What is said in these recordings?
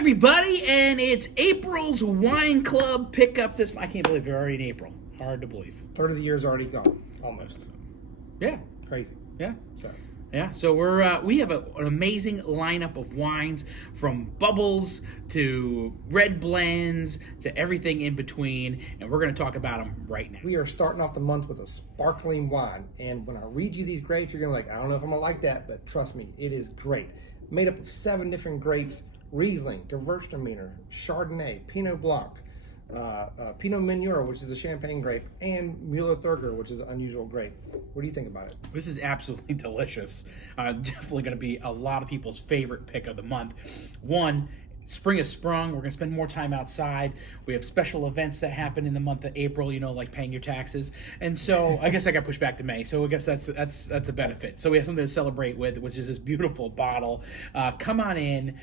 everybody, and it's April's Wine Club pickup. I can't believe we're already in April. Hard to believe. Third of the year's already gone, almost. Yeah, Crazy. yeah. So So we have an amazing lineup of wines, from bubbles to red blends to everything in between, and we're going to talk about them right now. we are starting off the month with a sparkling wine, and when I read you these grapes, you're gonna be like, I don't know if I'm gonna like that, but trust me, it is great. Made up of 7 different grapes: Riesling, Gewürztraminer, Chardonnay, Pinot Blanc, Pinot Meunier, which is a champagne grape, and Müller-Thurgau, which is an unusual grape. What do you think about it? This is absolutely delicious. Definitely going to be a lot of people's favorite pick of the month. One, spring has sprung. We're going to spend more time outside. We have special events that happen in the month of April, like paying your taxes. And so I guess I got pushed back to May. So I guess that's a benefit. So we have something to celebrate with, which is this beautiful bottle. Come on in.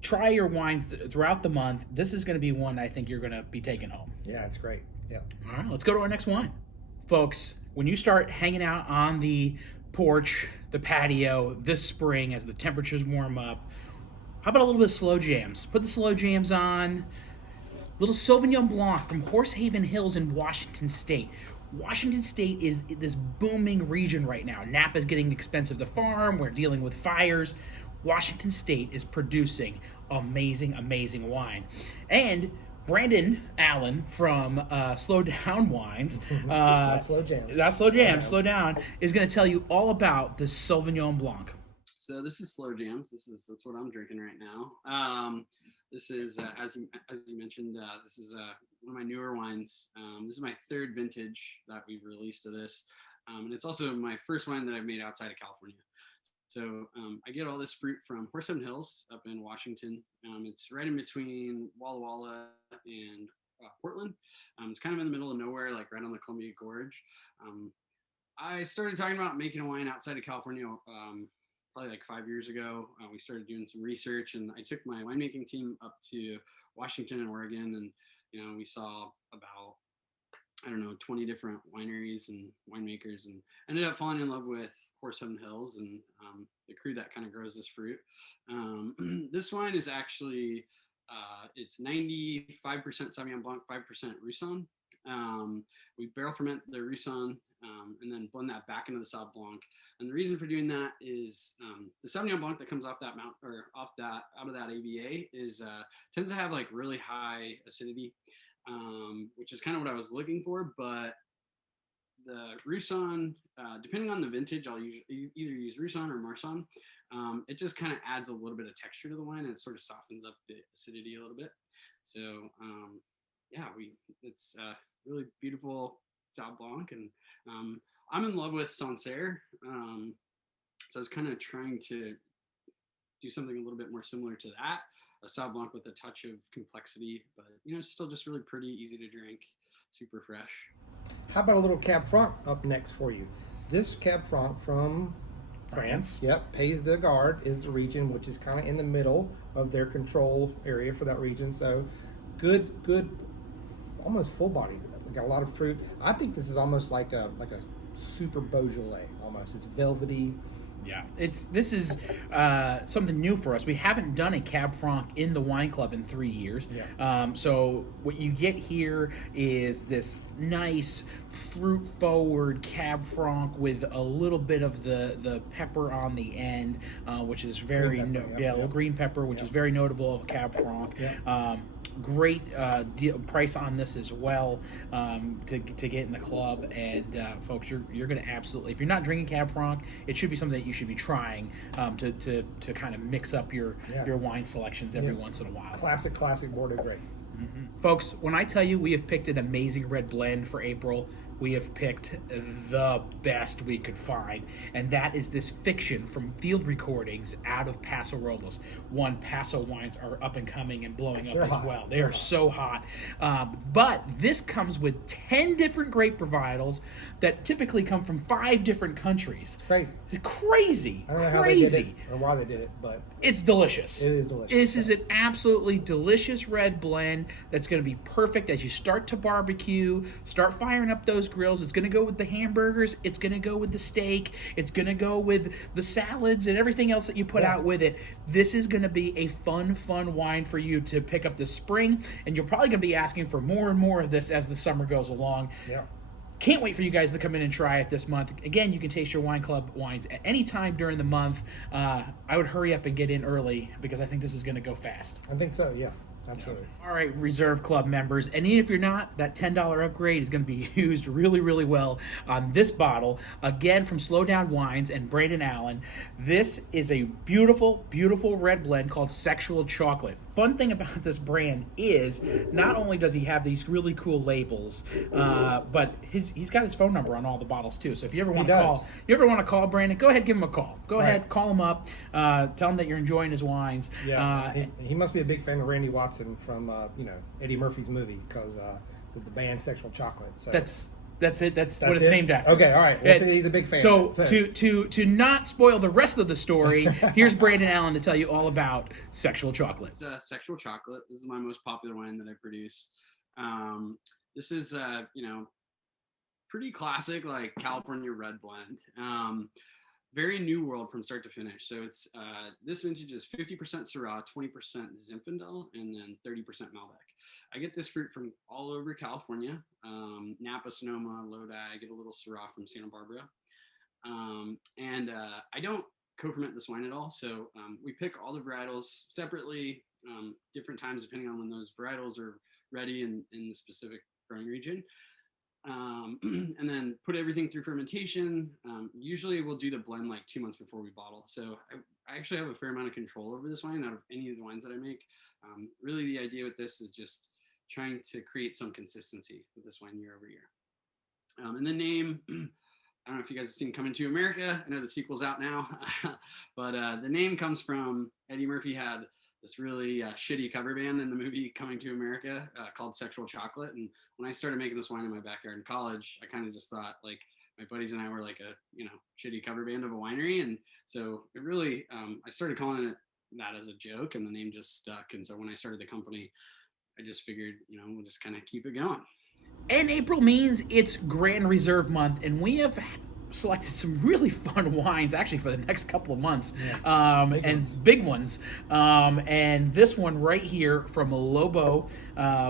Try your wines throughout the month. This is going to be one I think you're going to be taking home. Yeah, it's great. Yeah. All right, let's go to our next wine. Folks, when you start hanging out on the porch, the patio this spring as the temperatures warm up, how about a little bit of slow jams? Put the slow jams on. Little Sauvignon Blanc from Horsehaven Hills in Washington State. Washington State is this booming region right now. Napa's getting expensive to farm. We're dealing with fires. Washington State is producing amazing, amazing wine. And Brandon Allen from Slow Down Wines, Not slow jams. Not Slow Jams, Slow Down, is going to tell you all about the Sauvignon Blanc. So this is Slow Jams. That's what I'm drinking right now. This is as you mentioned. This is one of my newer wines. This is my 3rd vintage that we've released of this, and it's also my first wine that I've made outside of California. So I get all this fruit from Horsehaven Hills up in Washington. It's right in between Walla Walla and Portland. It's kind of in the middle of nowhere, like right on the Columbia Gorge. I started talking about making a wine outside of California probably like 5 years ago. We started doing some research, and I took my winemaking team up to Washington and Oregon, and we saw about 20 different wineries and winemakers, and ended up falling in love with Horsehaven Hills and the crew that kind of grows this fruit. This wine is actually it's 95% Sauvignon Blanc, 5% Roussanne. We barrel ferment the Roussanne and then blend that back into the Sauv Blanc. And the reason for doing that is the Sauvignon Blanc that comes off that out of that AVA is tends to have like really high acidity, which is kind of what I was looking for. But the Roussanne, depending on the vintage, I'll either use Roussanne or Marsanne. It just kind of adds a little bit of texture to the wine, and it sort of softens up the acidity a little bit. So it's really beautiful Sauv Blanc, and I'm in love with Sancerre. So I was kind of trying to do something a little bit more similar to that, a Sauv Blanc with a touch of complexity, but it's still just really pretty, easy to drink, super fresh. How about a little Cab Franc up next for you? This Cab Franc from France. Yep, Pays de Garde is the region, which is kind of in the middle of their control area for that region. So good, almost full bodied. We got a lot of fruit. I think this is almost like a super Beaujolais almost. It's velvety. Yeah, this is something new for us. We haven't done a Cab Franc in the wine club in 3 years. Yeah. So what you get here is this nice fruit-forward Cab Franc with a little bit of the pepper on the end, which is very little green pepper, which is very notable of a Cab Franc. Yeah. Great price on this as well to get in the club, and folks, you're going to absolutely, if you're not drinking Cab Franc, it should be something that you should be trying to kind of mix up your wine selections every once in a while. Classic Bordeaux grape. Mm-hmm. Folks, when I tell you we have picked an amazing red blend for April, we have picked the best we could find, and that is this Fiction from Field Recordings out of Paso Robles. Paso wines are up and coming and blowing up as well. They are so hot. But this comes with 10 different grape varietals that typically come from 5 different countries. Crazy. I don't know how they did it or why they did it, but it's delicious. It is delicious. This is an absolutely delicious red blend that's going to be perfect as you start to barbecue, start firing up those those grills. It's going to go with the hamburgers. It's going to go with the steak. It's going to go with the salads and everything else that you put out with it. This is going to be a fun wine for you to pick up this spring, and you're probably going to be asking for more and more of this as the summer goes along. Yeah. Can't wait for you guys to come in and try it this month. Again, you can taste your Wine Club wines at any time during the month. I would hurry up and get in early because I think this is going to go fast. I think so, yeah. Absolutely. All right, Reserve Club members. And even if you're not, that $10 upgrade is going to be used really, really well on this bottle. Again, from Slow Down Wines and Brandon Allen. This is a beautiful, beautiful red blend called Sexual Chocolate. Fun thing about this brand is not only does he have these really cool labels, but he's got his phone number on all the bottles too. So if you ever want to call Brandon, go ahead, give him a call. Go ahead, call him up. Tell him that you're enjoying his wines. Yeah, he must be a big fan of Randy Watson from Eddie Murphy's movie, because the band Sexual Chocolate. So that's it. That's what it's named after. Okay, all right. Well, he's a big fan. So to not spoil the rest of the story, here's Brandon Allen to tell you all about Sexual Chocolate. It's Sexual Chocolate. This is my most popular wine that I produce. This is pretty classic, like California red blend. Very new world from start to finish. So it's this vintage is 50% Syrah, 20% Zinfandel, and then 30% Malbec. I get this fruit from all over California, Napa, Sonoma, Lodi. I get a little Syrah from Santa Barbara, and I don't co-ferment this wine at all. So we pick all the varietals separately, different times depending on when those varietals are ready in the specific growing region. And then put everything through fermentation. Usually we'll do the blend like 2 months before we bottle. So I actually have a fair amount of control over this wine out of any of the wines that I make. Really the idea with this is just trying to create some consistency with this wine year over year. And the name, I don't know if you guys have seen Coming to America. I know the sequel's out now, but the name comes from Eddie Murphy had this really shitty cover band in the movie Coming to America called Sexual Chocolate. And when I started making this wine in my backyard in college, I kind of just thought like my buddies and I were like a, shitty cover band of a winery. And so it really, I started calling it that as a joke, and the name just stuck. And so when I started the company, I just figured, we'll just kind of keep it going. And April means it's Grand Reserve month, and we have selected some really fun wines actually for the next couple of months, big ones. And this one right here from Lobo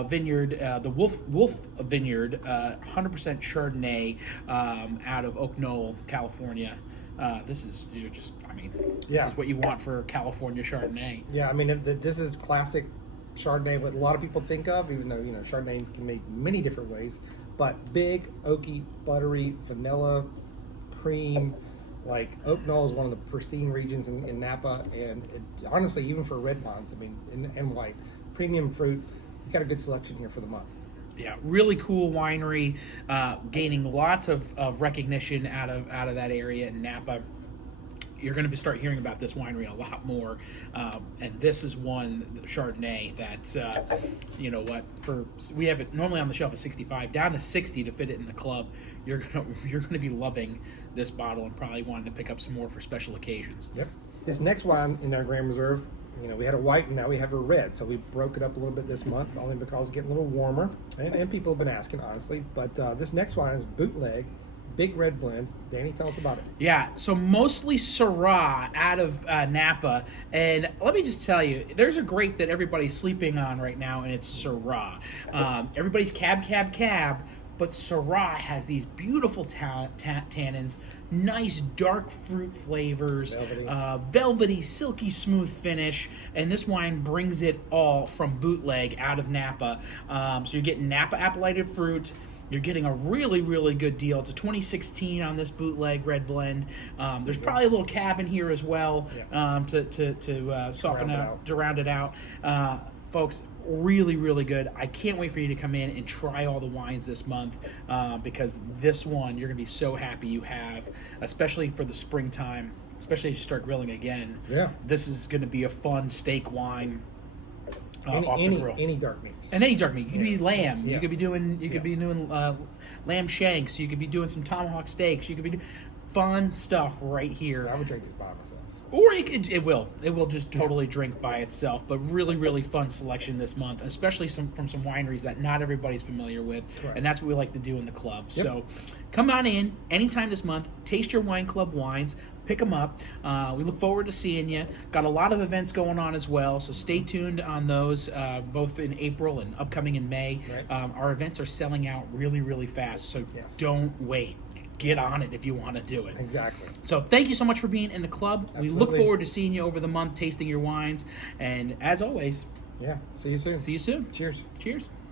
Vineyard, the Wolf Vineyard, 100% Chardonnay, out of Oak Knoll, California. This is this is what you want for California Chardonnay. Yeah, I mean, this is classic Chardonnay, what a lot of people think of, even though Chardonnay can make many different ways. But big, oaky, buttery, vanilla, cream. Like Oak Knoll is one of the pristine regions in Napa, and honestly, even for red ponds, and white, premium fruit, you got a good selection here for the month. Yeah, really cool winery, gaining lots of recognition out of that area in Napa. You're going to start hearing about this winery a lot more, and this is one Chardonnay that we have it normally on the shelf at 65, down to 60 to fit it in the club. You're gonna be loving this bottle and probably wanting to pick up some more for special occasions. Yep. This next wine in our Grand Reserve, we had a white and now we have a red, so we broke it up a little bit this month, only because it's getting a little warmer, and people have been asking, honestly. But this next wine is Bootleg Big Red Blend. Danny, tell us about it. Yeah, so mostly Syrah out of Napa. And let me just tell you, there's a grape that everybody's sleeping on right now, and it's Syrah. Everybody's cab, but Syrah has these beautiful tannins, nice dark fruit flavors, velvety, silky smooth finish, and this wine brings it all from Bootleg out of Napa. So you're getting Napa appellated fruit. You're getting a really, really good deal. It's a 2016 on this Bootleg Red Blend. There's probably a little cab in here as well to soften out, to round it out. Folks, really, really good. I can't wait for you to come in and try all the wines this month, because this one you're going to be so happy you have, especially for the springtime, especially as you start grilling again. Yeah. This is going to be a fun steak wine. Off the grill. Any dark meats. And any dark meat. You could be lamb. Yeah. You could be doing lamb shanks. You could be doing some tomahawk steaks. You could be fun stuff right here. I would drink this by myself. So. Or it will just totally drink by itself. But really, really fun selection this month, especially from some wineries that not everybody's familiar with. Correct. And that's what we like to do in the club. Yep. So come on in anytime this month, taste your wine club wines, pick them up. We look forward to seeing you. Got a lot of events going on as well, so stay tuned on those, both in April and upcoming in May. Right. Our events are selling out really, really fast, so Yes. don't wait. Get on it if you want to do it. Exactly. So thank you so much for being in the club. We look Absolutely. forward to seeing you over the month, tasting your wines. And as always, Yeah. See you soon. see you soon. Cheers. Cheers.